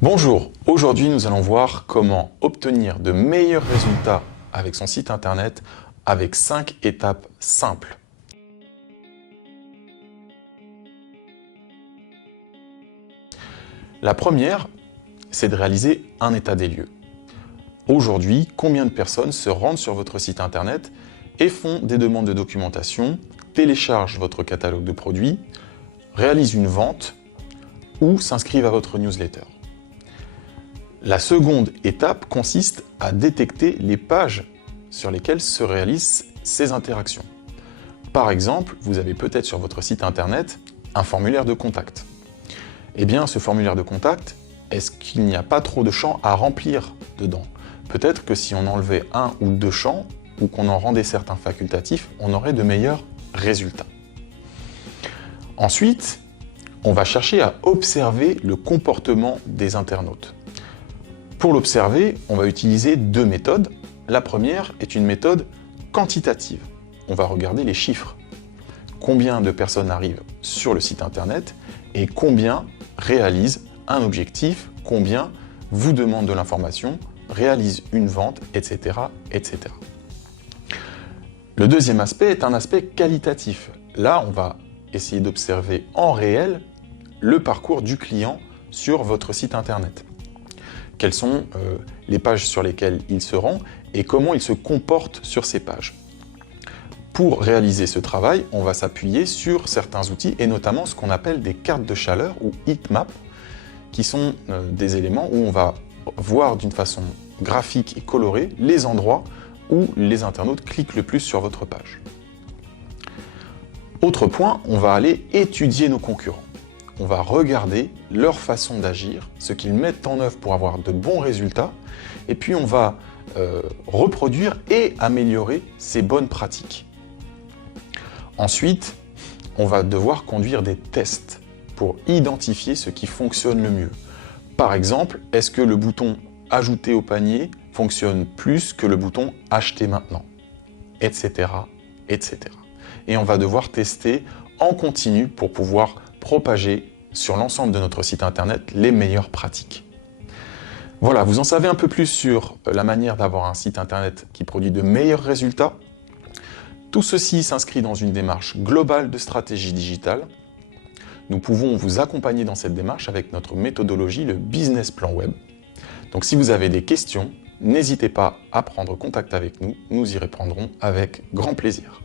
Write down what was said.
Bonjour, aujourd'hui nous allons voir comment obtenir de meilleurs résultats avec son site internet avec 5 étapes simples. La première, c'est de réaliser un état des lieux. Aujourd'hui, combien de personnes se rendent sur votre site internet et font des demandes de documentation, téléchargent votre catalogue de produits, réalisent une vente ou s'inscrivent à votre newsletter. La seconde étape consiste à détecter les pages sur lesquelles se réalisent ces interactions. Par exemple, vous avez peut-être sur votre site internet un formulaire de contact. Eh bien, ce formulaire de contact, est-ce qu'il n'y a pas trop de champs à remplir dedans? Peut-être que si on enlevait un ou deux champs, ou qu'on en rendait certains facultatifs, on aurait de meilleurs résultats. Ensuite, on va chercher à observer le comportement des internautes. Pour l'observer, on va utiliser deux méthodes. La première est une méthode quantitative. On va regarder les chiffres. Combien de personnes arrivent sur le site internet et combien réalisent un objectif, combien vous demandent de l'information, réalisent une vente, etc., etc. Le deuxième aspect est un aspect qualitatif. Là, on va essayer d'observer en réel le parcours du client sur votre site internet. Quelles sont les pages sur lesquelles il se rend et comment il se comporte sur ces pages. Pour réaliser ce travail, on va s'appuyer sur certains outils et notamment ce qu'on appelle des cartes de chaleur ou heatmaps, qui sont des éléments où on va voir d'une façon graphique et colorée les endroits où les internautes cliquent le plus sur votre page. Autre point, on va aller étudier nos concurrents. On va regarder leur façon d'agir, ce qu'ils mettent en œuvre pour avoir de bons résultats, et puis on va reproduire et améliorer ces bonnes pratiques. Ensuite, on va devoir conduire des tests pour identifier ce qui fonctionne le mieux. Par exemple, est-ce que le bouton « Ajouter au panier » fonctionne plus que le bouton « Acheter maintenant » etc., etc. Et on va devoir tester en continu pour pouvoir propager sur l'ensemble de notre site internet les meilleures pratiques. Voilà, vous en savez un peu plus sur la manière d'avoir un site internet qui produit de meilleurs résultats. Tout ceci s'inscrit dans une démarche globale de stratégie digitale. Nous pouvons vous accompagner dans cette démarche avec notre méthodologie, le Business Plan Web. Donc si vous avez des questions, n'hésitez pas à prendre contact avec nous, nous y répondrons avec grand plaisir.